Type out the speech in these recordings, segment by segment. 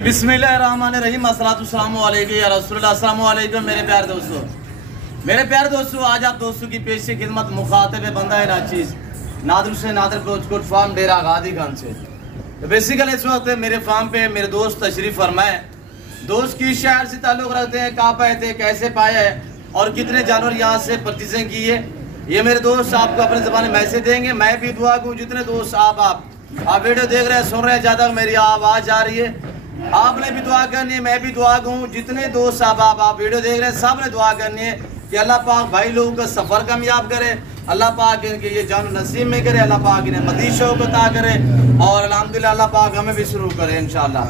बिस्मिल्लाहिर्रहमानिर्रहीम अस्सलातुस्सलामु अलैकुम या रसूलुल्लाह। अस्सलामु अलैकुम मेरे प्यारे दोस्तों, आज आप दोस्तों की पेशी खिदमत मुखातिब बंदा है नाचीज नादर से नादर कोट फार्म डेरा गादी खान से। तो बेसिकली इस वक्त मेरे फार्म पे मेरे दोस्त तशरीफ़ फरमाए। दोस्त की शहर से ताल्लुक़ रखते हैं, कहाँ पाए थे, कैसे पाए है और कितने जानवर यहाँ से परचेजिंग की है, ये मेरे दोस्त आपको अपने ज़बान में मैसेज देंगे। मैं भी दुआ दूँ जितने दोस्त आप वीडियो देख रहे हैं, सुन रहे हैं, ज़्यादा मेरी आवाज़ आ रही है, आपने भी दुआ करनी है, मैं भी दुआ करूँ। जितने दोस्त आप वीडियो देख रहे हैं, सब ने दुआ करनी है कि अल्लाह पाक भाई लोगों का सफ़र कामयाब करे, अल्लाह पाक इनके ये जान नसीब में करे, अल्लाह पाक इन्हें मज़ीद शौक़ अता करे और अल्हम्दुलिल्लाह अल्लाह पाक हमें भी शुरू करे इंशाअल्लाह।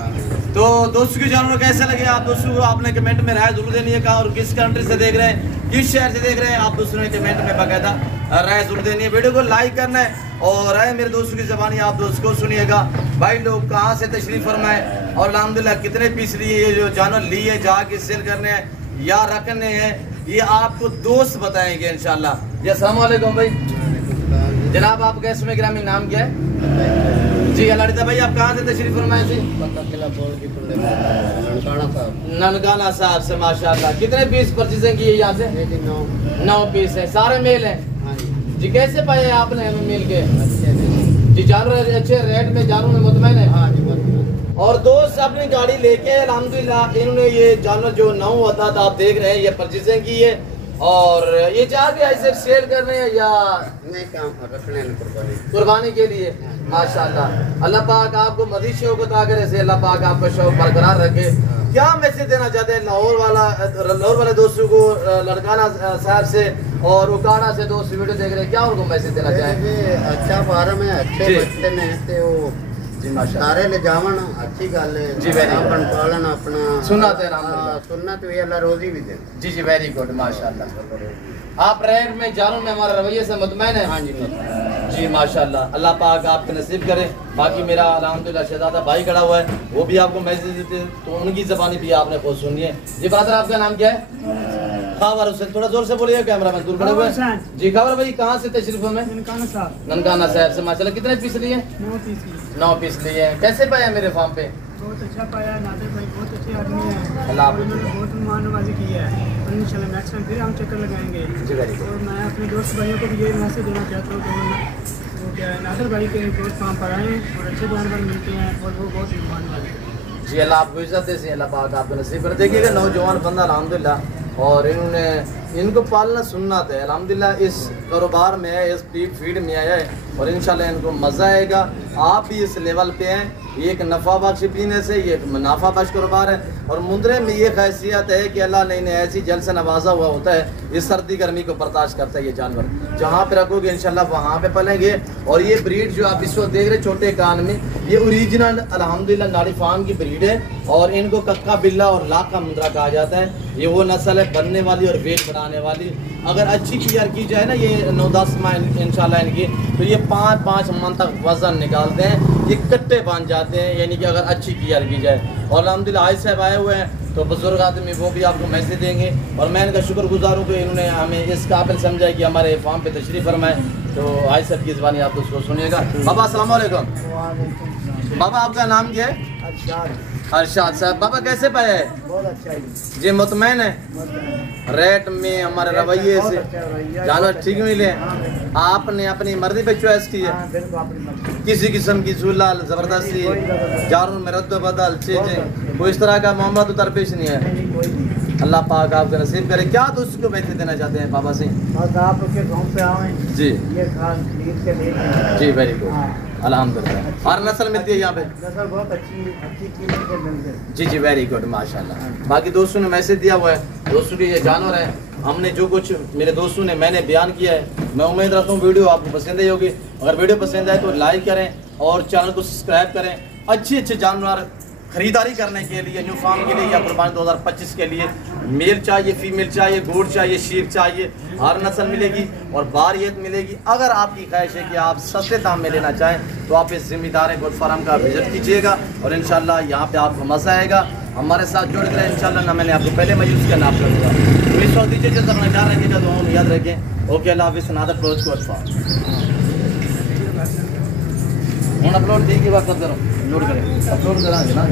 तो दोस्तों की जानवर कैसे लगे आप दोस्तों को आपने कमेंट में राय जरूर देनी है कहा, और किस कंट्री से देख रहे हैं, किस शहर से देख रहे हैं, आप दोस्तों ने कमेंट में बाकायदा राय जरूर देनी है। वीडियो को लाइक करना है और राय मेरे दोस्तों की ज़बानी आप दोस्त को सुनिएगा। भाई लोग कहाँ से तशरीफ़ फरमाए और अल्हम्दुलिल्लाह कितने पीस लिए, ये जो जानवर लिए जाके सेल करने हैं या रखने हैं, ये आपको दोस्त बताएंगे इंशाल्लाह। जी अस्सलाम वालेकुम भाई जनाब, आपका इसमें ग्रामीण नाम क्या है? जी लड़िता भाई, आप कहाँ से तशरीफ़ फरमाए थे? ननकाना साहब से। माशाल्लाह कितने पीस परचेजिंग की है यहाँ से? 9 पीस है, सारे मेल हैं जी। कैसे पाए आपने मिल के? जी जानवर अच्छे रेट में, जानवर में मुतमईन है? हाँ जी मुतमईन। और दोस्त अपनी गाड़ी लेके अल्हम्दुलिल्लाह इन्होंने ये जानवर जो 9 होता था आप देख रहे हैं, ये परचेजिंग की है और ये चाह के ऐसे सेल कर रहे हैं या नहीं, काम रखने कुर्बानी के लिए? माशाल्लाह अल्लाह पाक आपको मज़ीद शौक़ अता करे से, अल्लाह पाक आपका शौक़ बरकरार रखे। क्या मैसेज देना चाहते हैं लाहौर वाले दोस्तों को, लड़काना शहर से और उकाड़ा से दोस्त वीडियो देख रहे हैं, क्या उनको मैसेज देना चाहेंगे? अच्छा फार्म है, अच्छे बच्चे ने ते वो सारे ले जावन अच्छी गल है जी। वेरी गुड पालन अपना सुन्नत है, सुन्नत भी अल्लाह रोजी भी दे। जी जी वेरी गुड माशाल्लाह। आप रेट में जानवर में हमारे रवैये से मुतमईन है? हाँ जी जी माशाल्लाह, अल्लाह पाक आपके नसीब करे। बाकी मेरा अल्हम्दुलिल्लाह शहजादा भाई खड़ा हुआ है, वो भी आपको मैसेज देते हैं तो उनकी ज़बानी भी आपने खुद सुनी है। जी ब्रदर आपका नाम क्या है? खबर हुसैन, थोड़ा जोर से बोलिए, कैमरा मैन दूर खड़े हुए हैं। जी खबर भाई कहाँ से तशरीफ में? ननकाना साहब से। माशाल्लाह कितने पीस लिए? 9 पीस लिए। कैसे पाया मेरे फार्म पे? बहुत अच्छा पाया, नादिर भाई बहुत अच्छे आदमी हैं, अल्लाह उन्होंने बहुत मेहमाननवाजी की है और इंशाल्लाह नेक्स्ट टाइम फिर हम चक्कर लगाएंगे। जी वेरी गुड। और मैं अपने दोस्त भाइयों को भी ये मैसेज देना चाहता हूँ कि वो क्या है, नादिर भाई के दोस्त फार्म पर आएँ और अच्छे जानवर मिलते हैं और वो बहुत मेहमाननवाजी है। जी अल्लाह आपको इज्जत दे, अल्लाह पाक आपको नसीब करे। देखिएगा नौजवान बंदा अल्हम्दुलिल्लाह, और इनको पालना सुन्नत है अल्हम्दुलिल्लाह, इस कारोबार में है, इस फीड में आया है और इंशाल्लाह इनको मज़ा आएगा। आप भी इस लेवल पे हैं, ये एक नफ़ा बख्श पीने से ये एक मुनाफा बख्श कारोबार है और मुंदरे में ये खैसियत है कि अल्लाह ने इन्हें ऐसी जल से नवाजा हुआ होता है, इस सर्दी गर्मी को बर्दाश्त करता है। ये जानवर जहाँ पे रखोगे इंशाल्लाह वहाँ पे पलेंगे। और ये ब्रीड जो आप इस वक्त देख रहे छोटे कान में, ये ओरिजिनल अल्हम्दुलिल्लाह नाड़ी फार्म की ब्रीड है और इनको कक्का बिल्ला और लाख का मुंदरा कहा जाता है। ये वो नस्ल है बनने वाली और वेट बढ़ाने वाली। अगर अच्छी केयर की जाए ना, ये 9-10 माह इंशाल्लाह इनकी, तो ये 5-5 मन तक वजन निकालते हैं, ये कट्टे बन जाते हैं, यानी कि अगर अच्छी केयर की जाए। और अल्हम्दुलिल्लाह आज साहब आए हुए हैं तो बुजुर्ग आदमी, वो भी आपको मैसेज देंगे और मैं इनका शुक्रगुजार हूँ कि इन्होंने हमें इस काबिल समझा कि हमारे फार्म पे तशरीफ़ फरमाए। तो आज साहब की ज़बानी आप उसको सुनिएगा। बाबा अस्सलाम वालेकुम। बाबा आपका नाम क्या है? अरशाद साहब। बाबा कैसे पाया है? बहुत अच्छा है जी मुतमईन है? रेट में हमारे रवैये से जानवर ठीक मिले? आपने अपनी मर्जी पे चॉइस की है? किसी किस्म की झूला ज़बरदस्ती जानवर में रद्द बदल चीज़ें कोई इस तरह का मामला तो दरपेश नहीं है? अल्लाह पाक आपका नसीब करे। क्या दोस्तों को मैसेज देना चाहते हैं बाबा से? बस आप लोग के गाँव पे आए जी ये खास खरीद के ले जी वेरी गुड अल्हम्दुलिल्लाह। और नस्ल मिलती है यहाँ पे? नस्ल बहुत अच्छी कीमत के मिलते हैं। जी जी वेरी गुड माशाल्लाह। बाकी दोस्तों ने मैसेज दिया हुआ है, दोस्तों के ये जानवर है, हमने जो कुछ मेरे दोस्तों ने मैंने बयान किया है, मैं उम्मीद रखता हूँ वीडियो आपको पसंद आई होगी। अगर वीडियो पसंद आए तो लाइक करें और चैनल को सब्सक्राइब करें। अच्छे जानवर खरीदारी करने के लिए न्यू फार्म के लिए या कुर्बानी 2025 के लिए मेल चाहिए, फीमेल चाहिए, गोट चाहिए, शीप चाहिए, हर नस्ल मिलेगी और बारियत मिलेगी। अगर आपकी ख्वाहिश है कि आप सस्ते दाम में लेना चाहें तो आप इस जिम्मेदार गोट फार्म का विजिट कीजिएगा और इंशाल्लाह यहाँ पे आपको मज़ा आएगा। हमारे साथ जुड़ कर इंशाल्लाह ना मैंने आपको पहले मयूस का नाम करूँगा। तो इस वक्त दीजिए जब अपना ख्याल रखिएगा, तो हम याद रखें। ओके अल्लाह हाफिज़। नादर प्रोज गोट फार्म हूँ अपलोड दी की बात करो, लोड करें अपलोड करा ना।